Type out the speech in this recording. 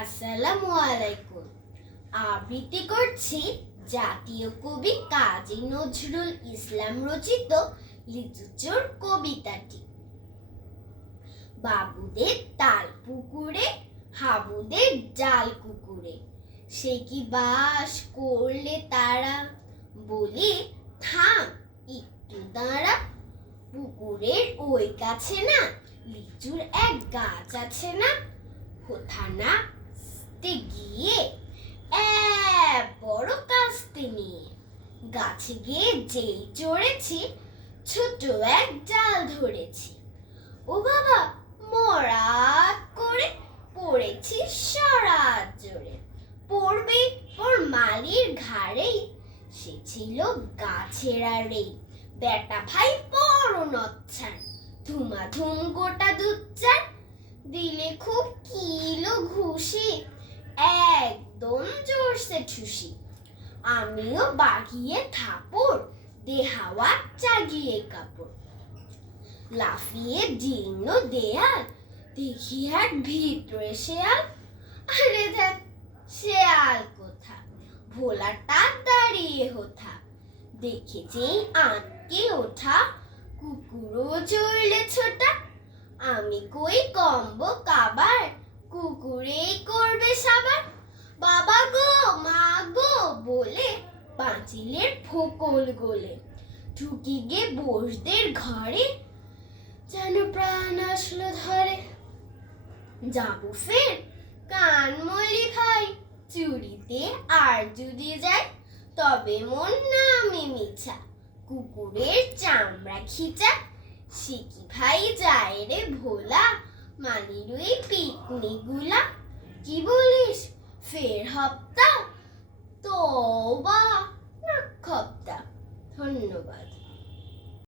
আসসালামু আলাইকুম। আবৃত্তি করছি জাতীয় কবি কাজী নজরুল ইসলাম রচিত লিচু চোর কবিতাটি। বাবুদের তাল পুকুরে, হাবুদের জাল কুকুরে, সে কি বাস করলে তারা, বলি থাম একটু দাঁড়া। পুকুরের ওই কাছে না লিচুর এক গাছ আছে না, কোথা না গিয়ে বড় কাস্তে নিয়ে গাছে গিয়ে যেই চড়েছি, ছোট এক জাল ধরেছি। ও বাবা মরাত করে পড়েছি সরাত জোরে, পড়বে ওর মালির ঘাড়েই, সে ছিল গাছের আড়েই। বেটা ভাই বড় নচ্ছার, ধুমাধুম গোটা দুচ্চার, দিলে খুব কিলো ঘুষি, একদম জোরসে ঠুসি। আমিও বাগিয়ে থাপড়, দেহাওয়া চাগিয়ে কাপড়। লাফিয়ে জীর্ণ দেয়াল, দেখি এক ভিতরে শেয়াল। আরে দেখ শেয়াল কোথা, ভোলাটা দাঁড়িয়ে হোথা। দেখেছেই আঁতকে ওঠা, কুকুরও চড়লে ছোটা। আমি কই কম্ব কাবার, কুকুরেই করবে সাবার। বাবা গো মা গো বলে পাঁচিলের ফোকল গোলে, ঢুকি গে বোসদের ঘরে, যেন প্রাণ আসলো ধরে। যাবো ফের কান মলি ভাই, চুরিতে আর যদি যাই, তবে মন নামে মিছা, কুকুরের চামড়া খিচা। সে কি ভাই যায় রে ভোলা, মালির ওই পিকনিক গুলা। কি বলিস ফের হপ্তা, তওবা না খপ্তা। ধন্যবাদ।